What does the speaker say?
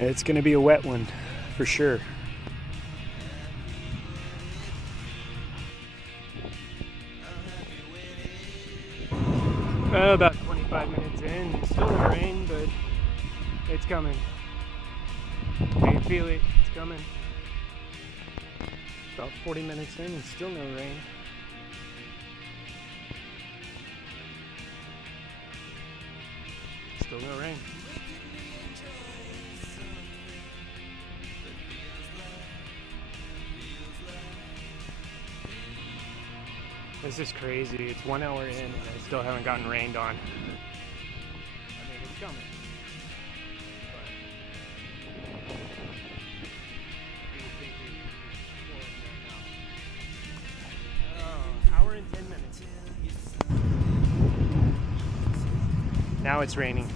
It's gonna be a wet one for sure. About 25 minutes in, still no rain, but it's coming. I can feel it, it's coming. About 40 minutes in and still no rain. Still no rain. This is crazy. It's 1 hour in and I still haven't gotten rained on. I mean, it's coming. Hour and 10 minutes. Now it's raining.